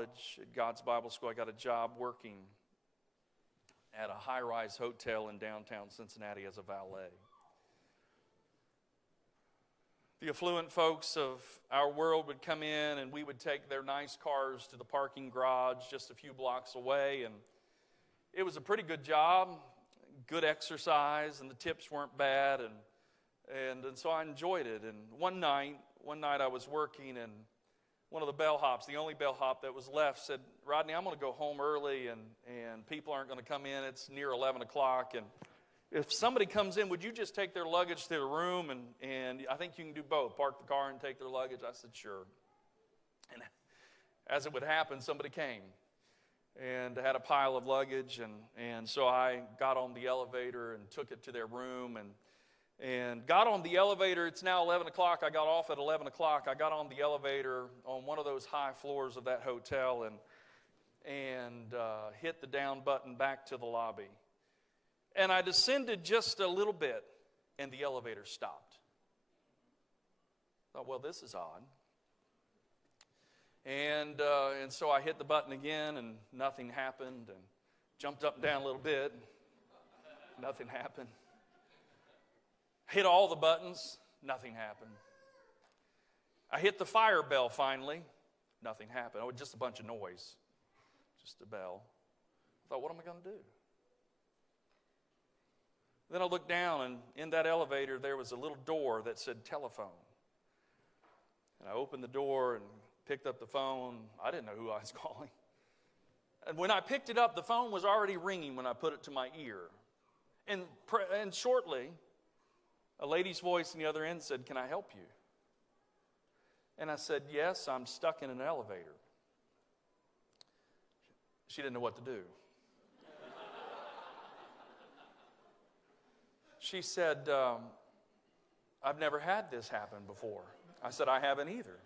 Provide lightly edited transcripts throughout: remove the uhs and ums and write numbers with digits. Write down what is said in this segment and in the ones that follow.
college at God's Bible School, I got a job working at a high-rise hotel in downtown Cincinnati as a valet. The affluent folks of our world would come in and we would take their nice cars to the parking garage just a few blocks away, and it was a pretty good job, good exercise, and the tips weren't bad, and so I enjoyed it. And one night I was working, and one of the bellhops, the only bellhop that was left, said, "Rodney, I'm going to go home early, and people aren't going to come in. It's near 11 o'clock, and if somebody comes in, would you just take their luggage to the room, and I think you can do both, park the car and take their luggage?" I said, "Sure." And as it would happen, somebody came and had a pile of luggage, and so I got on the elevator and took it to their room, and got on the elevator. It's now 11 o'clock. I got off at 11 o'clock. I got on the elevator on one of those high floors of that hotel and hit the down button back to the lobby. And I descended just a little bit, and the elevator stopped. I thought, well, this is odd. And so I hit the button again, and nothing happened, and jumped up and down a little bit. Nothing happened. Hit all the buttons. Nothing happened. I hit the fire bell finally. Nothing happened. Oh, just a bunch of noise. Just a bell. I thought, what am I going to do? Then I looked down, and in that elevator, there was a little door that said telephone. And I opened the door and picked up the phone. I didn't know who I was calling. And when I picked it up, the phone was already ringing when I put it to my ear. And shortly, a lady's voice on the other end said, "Can I help you?" And I said, "Yes, I'm stuck in an elevator." She didn't know what to do. She said, "I've never had this happen before." I said, "I haven't either."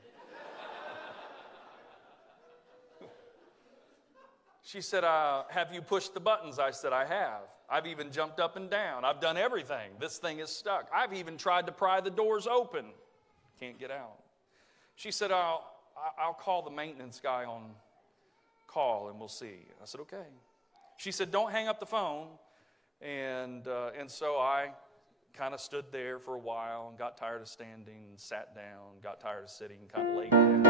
She said, "Have you pushed the buttons?" I said, "I have. I've even jumped up and down. I've done everything. This thing is stuck. I've even tried to pry the doors open. Can't get out." She said, I'll call the maintenance guy on call and we'll see." I said, "Okay." She said, "Don't hang up the phone." And so I kind of stood there for a while and got tired of standing, and sat down, got tired of sitting, and kind of laid down.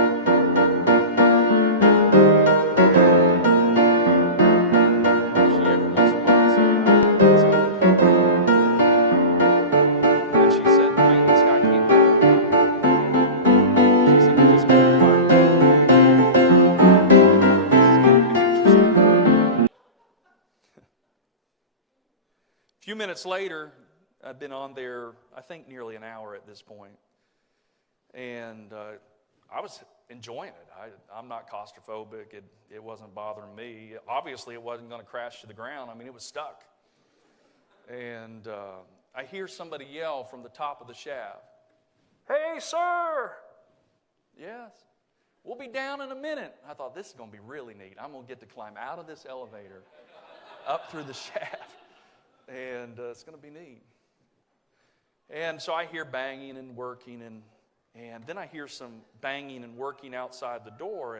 She every once in a while would say, "It's okay." And she said, "The maintenance guy can't help you." She said, "You just go to the fire department." A few minutes later, I'd been on there, I think, nearly an hour at this point. And I was enjoying it. I'm not claustrophobic. It wasn't bothering me. Obviously, it wasn't going to crash to the ground. I mean, it was stuck. And I hear somebody yell from the top of the shaft, "Hey, sir!" "Yes." "We'll be down in a minute." I thought, this is going to be really neat. I'm going to get to climb out of this elevator, up through the shaft, and it's going to be neat. And so I hear banging and working, and then I hear some banging and working outside the door,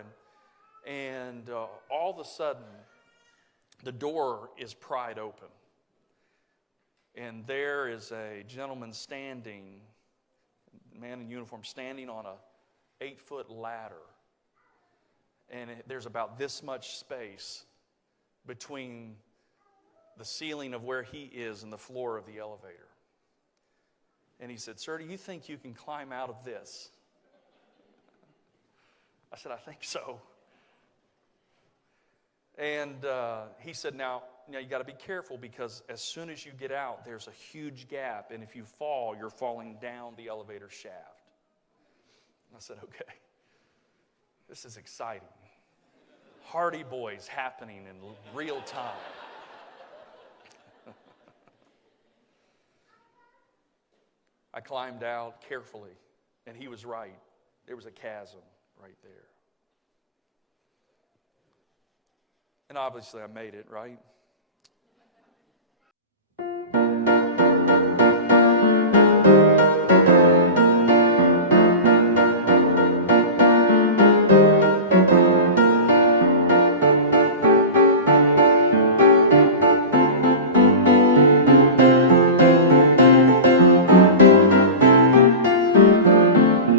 and all of a sudden, the door is pried open. And there is a gentleman standing, a man in uniform, standing on a 8-foot ladder. And there's about this much space between the ceiling of where he is and the floor of the elevator. And he said, "Sir, do you think you can climb out of this?" I said, "I think so." And he said, now you got to be careful, because as soon as you get out, there's a huge gap, and if you fall, you're falling down the elevator shaft. I said, "Okay, this is exciting. Hardy Boys happening in real time." I climbed out carefully, and he was right. There was a chasm right there. And obviously I made it, right?